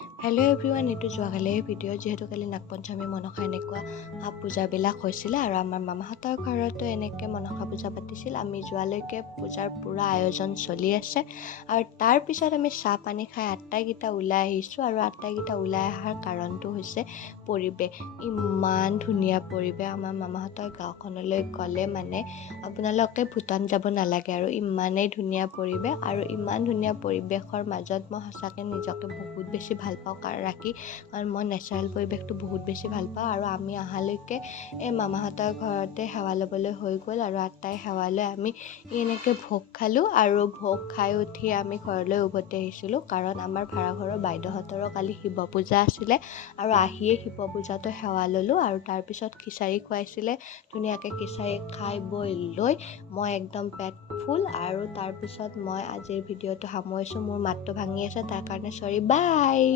Hello' everyone, এইটো যোৱাকালিৰ video' যিহেতু কালি নাগপঞ্চমী মনসা এনেকুৱা পূজাবিলাক হৈছিলে আৰু আমাৰ মামাহঁতৰ ঘৰতো এনেকৈ মনসা পূজা পাতিছিল। আমি যোৱালৈকে পূজাৰ পূৰা আয়োজন চলি আছে আৰু তাৰপিছত আমি চাহ পানী খাই আটাইকেইটা ওলাই আহিছোঁ। আৰু আটাইকেইটা ওলাই অহাৰ কাৰণটো হৈছে পৰিৱেশ। ইমান ধুনীয়া পৰিৱেশ। আমাৰ মামাহঁতৰ গাঁওখনলৈ গ'লে মানে আপোনালোকে ভূটান যাব নালাগে আৰু ইমানেই ধুনীয়া পৰিৱেশ। আৰু ইমান ধুনীয়া পৰিৱেশৰ মাজত মই সঁচাকৈ নিজকে বহুত বেছি ভাল পাওঁ কাৰণ মই নেচাৰেল পৰিৱেশটো বহুত বেছি ভাল পাওঁ। আৰু আমি অহালৈকে এই মামাহঁতৰ ঘৰতে সেৱা ল'বলৈ হৈ গ'ল আৰু আটাই সেৱা লৈ আমি এনেকৈ ভোগ খালোঁ আৰু ভোগ খাই উঠি আমি ঘৰলৈ উভতি আহিছিলোঁ। কাৰণ আমাৰ ভাড়াঘৰৰ বাইদেউহঁতৰো কালি শিৱ পূজা আছিলে আৰু আহিয়ে শিৱ পূজাটো সেৱা ল'লোঁ আৰু তাৰপিছত খিচাৰি খুৱাইছিলে। ধুনীয়াকৈ খিচাৰি খাই বৈ লৈ মই একদম পেট ফুল। আৰু তাৰপিছত মই আজিৰ ভিডিঅ'টো সামৰিছোঁ। মোৰ মাতটো ভাঙি আছে, তাৰ কাৰণে চৰি, বাই।